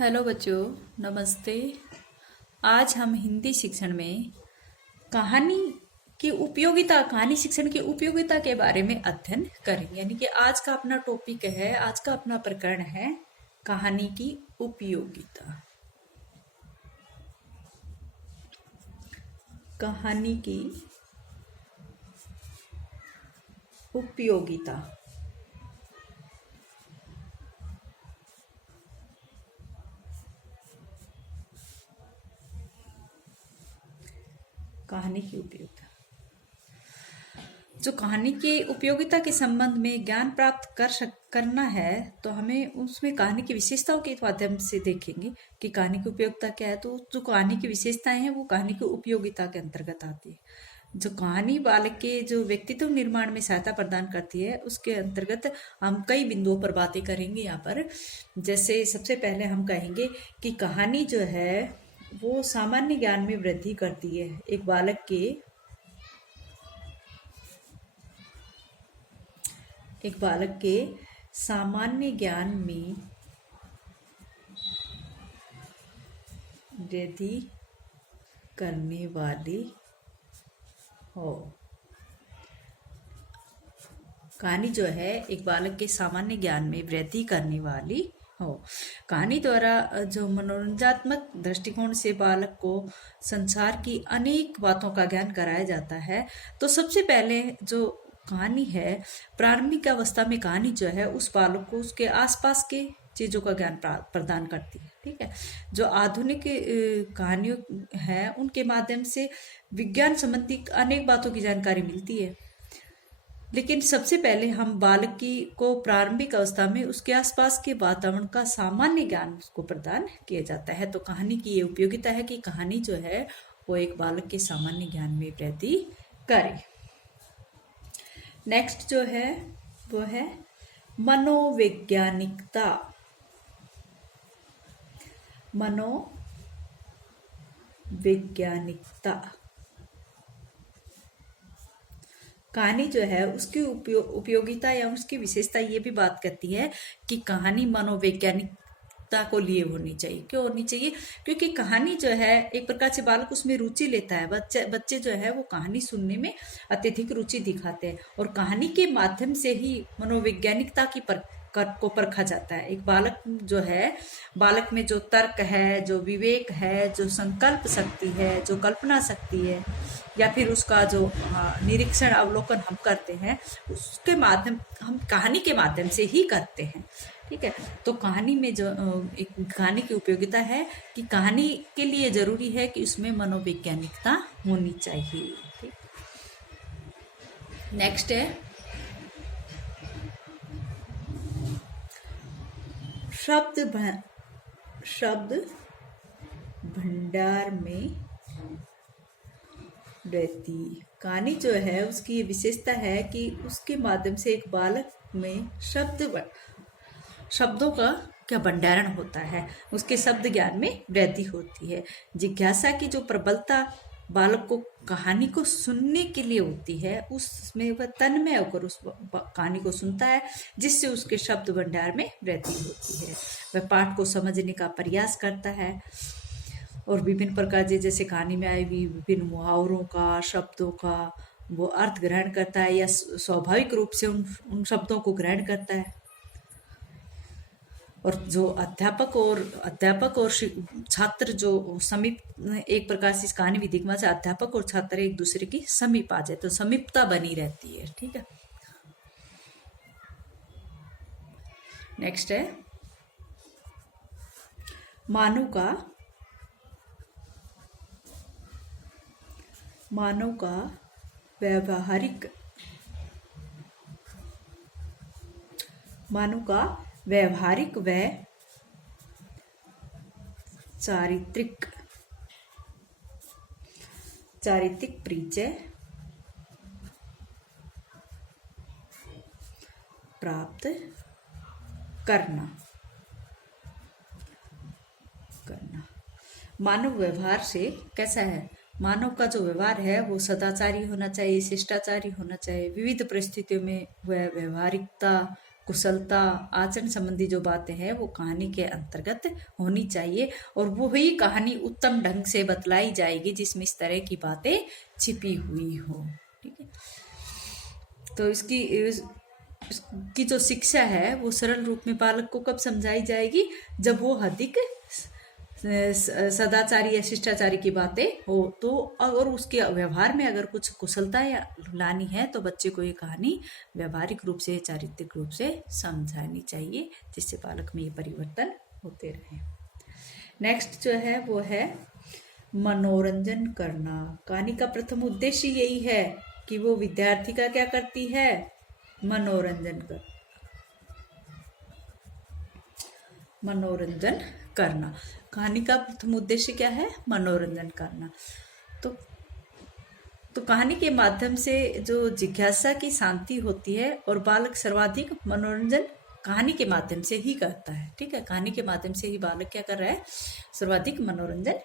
Hello बच्चों, नमस्ते। आज हम हिंदी शिक्षण में कहानी कहानी शिक्षण की उपयोगिता के बारे में अध्ययन करेंगे। यानी कि आज का अपना टॉपिक है, आज का अपना प्रकरण है कहानी की उपयोगिता। कहानी की उपयोगिता। कहानी की उपयोगिता। जो कहानी की उपयोगिता के संबंध में ज्ञान प्राप्त करना है तो हमें उसमें कहानी की विशेषताओं के माध्यम से देखेंगे कि कहानी की उपयोगिता क्या है। तो जो कहानी की विशेषताएं हैं वो कहानी की उपयोगिता के अंतर्गत आती है। जो कहानी बालक के जो व्यक्तित्व निर्माण में सहायता प्रदान करती है उसके अंतर्गत हम कई बिंदुओं पर बातें करेंगे यहाँ पर। जैसे सबसे पहले हम कहेंगे कि कहानी जो है वो सामान्य ज्ञान में वृद्धि करती है। एक बालक के सामान्य ज्ञान में वृद्धि करने वाली हो। कहानी जो है एक बालक के सामान्य ज्ञान में वृद्धि करने वाली हो। कहानी द्वारा जो मनोरंजनात्मक दृष्टिकोण से बालक को संसार की अनेक बातों का ज्ञान कराया जाता है। तो सबसे पहले जो कहानी है, प्रारंभिक अवस्था में कहानी जो है उस बालक को उसके आसपास के चीजों का ज्ञान प्रदान करती है। ठीक है। जो आधुनिक कहानियों है उनके माध्यम से विज्ञान संबंधी अनेक बातों की जानकारी मिलती है, लेकिन सबसे पहले हम बालक की को प्रारंभिक अवस्था में उसके आसपास के वातावरण का सामान्य ज्ञान उसको प्रदान किया जाता है। तो कहानी की ये उपयोगिता है कि कहानी जो है वो एक बालक के सामान्य ज्ञान में वृद्धि करे। नेक्स्ट जो है वो है मनोवैज्ञानिकता। मनोवैज्ञानिकता कहानी जो है उसकी उपयोगिता या उसकी विशेषता ये भी बात करती है कि कहानी मनोवैज्ञानिकता को लिए होनी चाहिए। क्यों होनी चाहिए? क्योंकि कहानी जो है एक प्रकार से बालक उसमें रुचि लेता है। बच्चे जो है वो कहानी सुनने में अत्यधिक रुचि दिखाते हैं और कहानी के माध्यम से ही मनोवैज्ञानिकता को परखा जाता है। एक बालक जो है, बालक में जो तर्क है, जो विवेक है, जो संकल्प शक्ति है, जो कल्पना शक्ति है, या फिर उसका जो निरीक्षण अवलोकन हम करते हैं उसके माध्यम हम कहानी के माध्यम से ही करते हैं। ठीक है। तो कहानी में जो एक कहानी की उपयोगिता है कि कहानी के लिए जरूरी है कि उसमें मनोवैज्ञानिकता होनी चाहिए। ठीक। नेक्स्ट है शब्द भंडार में रहती। कहानी जो है उसकी ये विशेषता है कि उसके माध्यम से एक बालक में शब्दों का क्या भंडारण होता है, उसके शब्द ज्ञान में वृद्धि होती है। जिज्ञासा की जो प्रबलता बालक को कहानी को सुनने के लिए होती है उसमें वह तन्मय होकर उस कहानी को सुनता है, जिससे उसके शब्द भंडार में वृद्धि होती है। वह पाठ को समझने का प्रयास करता है और विभिन्न प्रकार जैसे कहानी में आई हुई विभिन्न मुहावरों का, शब्दों का वो अर्थ ग्रहण करता है या स्वाभाविक रूप से उन शब्दों को ग्रहण करता है। और जो अध्यापक और छात्र जो समीप, एक प्रकार से इस कहानी विधिकमा से अध्यापक और छात्र एक दूसरे की समीप आ जाए तो समीपता बनी रहती है। ठीक है। नेक्स्ट है मानव का व्यवहारिक व चारित्रिक परिचय प्राप्त करना। मानव व्यवहार से कैसा है? मानव का जो व्यवहार है वो सदाचारी होना चाहिए, शिष्टाचारी होना चाहिए। विविध परिस्थितियों में वह व्यवहारिकता कुशलता, आचरण संबंधी जो बातें हैं वो कहानी के अंतर्गत होनी चाहिए, और वो ही कहानी उत्तम ढंग से बतलाई जाएगी जिसमें इस तरह की बातें छिपी हुई हो। ठीक है, तो इसकी जो शिक्षा है वो सरल रूप में बालक को कब समझाई जाएगी, जब वो अधिक सदाचारी या शिष्टाचारी की बातें हो। तो अगर उसके व्यवहार में अगर कुछ कुशलता या लानी है तो बच्चे को ये कहानी व्यवहारिक रूप से, चारित्रिक रूप से समझानी चाहिए, जिससे बालक में ये परिवर्तन होते रहे। नेक्स्ट जो है वो है मनोरंजन करना। कहानी का प्रथम उद्देश्य यही है कि वो विद्यार्थी का क्या करती है, मनोरंजन करना। कहानी का प्रथम उद्देश्य क्या है, मनोरंजन करना। तो कहानी के माध्यम से जो जिज्ञासा की शांति होती है, और बालक सर्वाधिक मनोरंजन कहानी के माध्यम से ही करता है। ठीक है, कहानी के माध्यम से ही बालक क्या कर रहा है, सर्वाधिक मनोरंजन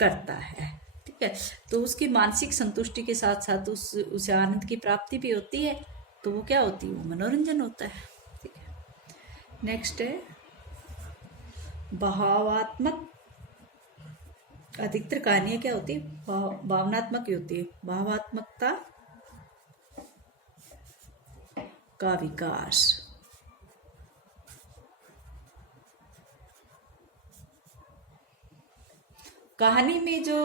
करता है। ठीक है, तो उसकी मानसिक संतुष्टि के साथ साथ उसे आनंद की प्राप्ति भी होती है, तो वो क्या होती है, वो मनोरंजन होता है। ठीक है, नेक्स्ट है भावात्मक। अधिकतर कहानियां क्या होती है, भावनात्मक ही होती है। भावात्मकता का विकास। कहानी में जो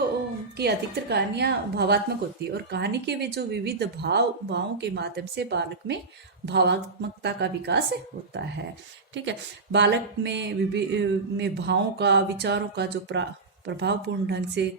की अधिकतर कहानियां भावात्मक होती है, और कहानी के वे जो विविध भावों के माध्यम से बालक में भावात्मकता का विकास होता है। ठीक है, बालक में भावों का, विचारों का जो प्रभावपूर्ण ढंग से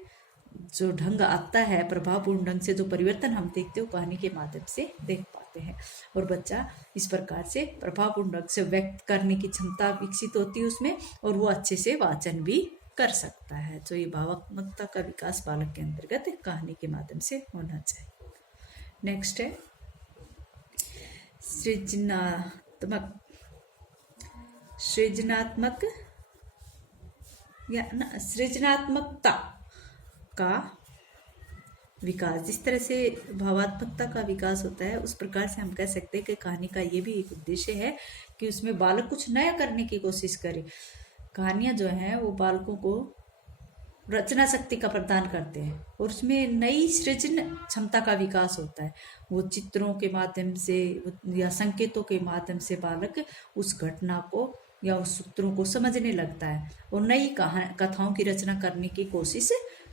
जो ढंग आता है, प्रभावपूर्ण ढंग से जो परिवर्तन हम देखते हो कहानी के माध्यम से देख पाते हैं, और बच्चा इस प्रकार से प्रभावपूर्ण ढंग से व्यक्त करने की क्षमता विकसित होती है उसमें, और वो अच्छे से वाचन भी कर सकता है। तो ये भावात्मकता का विकास बालक के अंतर्गत कहानी के माध्यम से होना चाहिए। नेक्स्ट है सृजनात्मकता का विकास। जिस तरह से भावात्मकता का विकास होता है, उस प्रकार से हम कह सकते हैं कि कहानी का ये भी एक उद्देश्य है कि उसमें बालक कुछ नया करने की कोशिश करे। कहानियां जो हैं वो बालकों को रचना शक्ति का प्रदान करते हैं, और उसमें नई सृजन क्षमता का विकास होता है। वो चित्रों के माध्यम से या संकेतों के माध्यम से बालक उस घटना को या उस सूत्रों को समझने लगता है, और नई कथाओं की रचना करने की कोशिश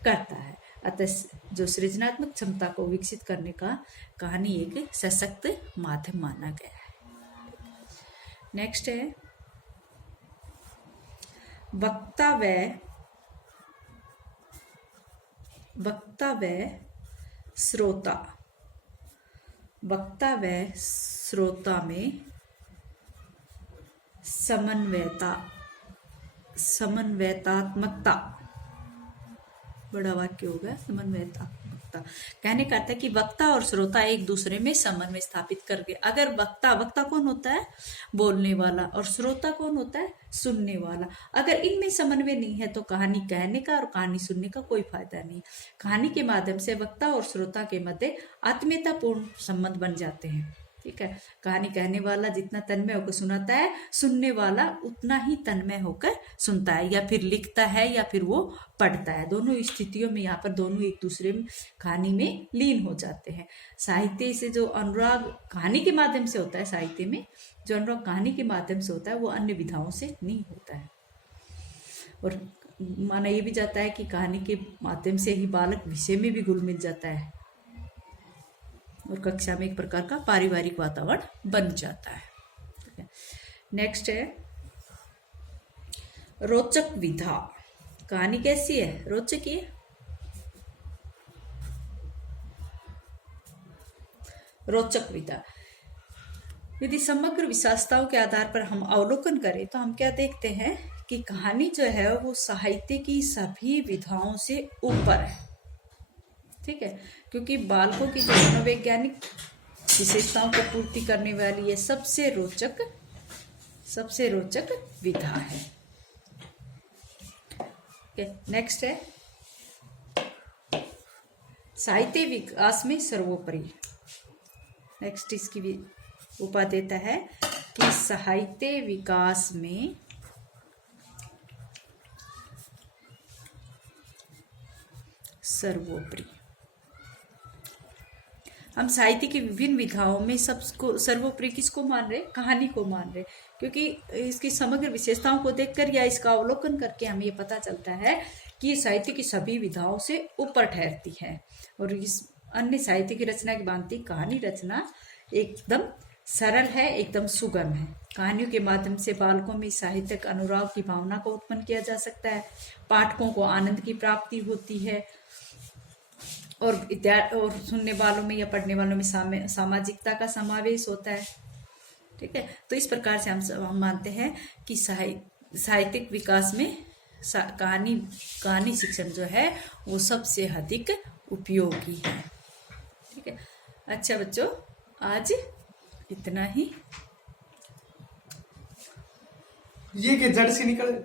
करता है। अतः जो सृजनात्मक क्षमता को विकसित करने का कहानी एक सशक्त माध्यम माना गया है। नेक्स्ट है वक्ता व श्रोता। वक्ता व श्रोता में समन्वयतात्मकता, बड़ा वाक्य हो गया, समन्वयतात्मकता। कहने का अर्थ है कि वक्ता और श्रोता एक दूसरे में समन्वय स्थापित करके, अगर वक्ता कौन होता है, बोलने वाला, और श्रोता कौन होता है, सुनने वाला, अगर इनमें समन्वय नहीं है तो कहानी कहने का और कहानी सुनने का कोई फायदा नहीं। कहानी के माध्यम से वक्ता और श्रोता के मध्य आत्मीयतापूर्ण संबंध बन जाते हैं। ठीक है, कहानी कहने वाला जितना तन्मय होकर सुनाता है, सुनने वाला उतना ही तन्मय होकर सुनता है, या फिर लिखता है या फिर वो पढ़ता है। दोनों स्थितियों में यहाँ पर दोनों एक दूसरे में कहानी में लीन हो जाते हैं। साहित्य से जो अनुराग कहानी के माध्यम से होता है, साहित्य में जो अनुराग कहानी के माध्यम से होता है वो अन्य विधाओं से नहीं होता है। और माना ये भी जाता है कि कहानी के माध्यम से ही बालक विषय में भी घुल मिल जाता है, और कक्षा में एक प्रकार का पारिवारिक वातावरण बन जाता है। नेक्स्ट है रोचक विधा। कहानी कैसी है, रोचक है। रोचक विधा यदि समग्र विशेषताओं के आधार पर हम अवलोकन करें तो हम क्या देखते हैं कि कहानी जो है वो साहित्य की सभी विधाओं से ऊपर है। ठीक है, क्योंकि बालकों की जो मनोवैज्ञानिक विशेषताओं को पूर्ति करने वाली ये सबसे रोचक विधा है। नेक्स्ट है साहित्य विकास में सर्वोपरि। नेक्स्ट इसकी भी उपा देता है कि साहित्य विकास में सर्वोपरि। हम साहित्य की विभिन्न विधाओं में सबको सर्वोपरि किसको मान रहे? कहानी को मान रहे, क्योंकि इसकी समग्र विशेषताओं को देखकर या इसका अवलोकन करके हमें ये पता चलता है कि ये साहित्य की सभी विधाओं से ऊपर ठहरती है और इस अन्य साहित्य की रचना की भांति कहानी रचना एकदम सरल है, एकदम सुगम है। कहानियों के माध्यम से बालकों में साहित्यिक अनुराग की भावना को उत्पन्न किया जा सकता है, पाठकों को आनंद की प्राप्ति होती है और सुनने वालों में या पढ़ने वालों में सामाजिकता का समावेश होता है। ठीक है, तो इस प्रकार से हम मानते हैं कि साहित्यिक विकास में कहानी शिक्षण जो है वो सबसे अधिक उपयोगी है। ठीक है, अच्छा बच्चों, आज इतना ही। ये कि जड़ से निकल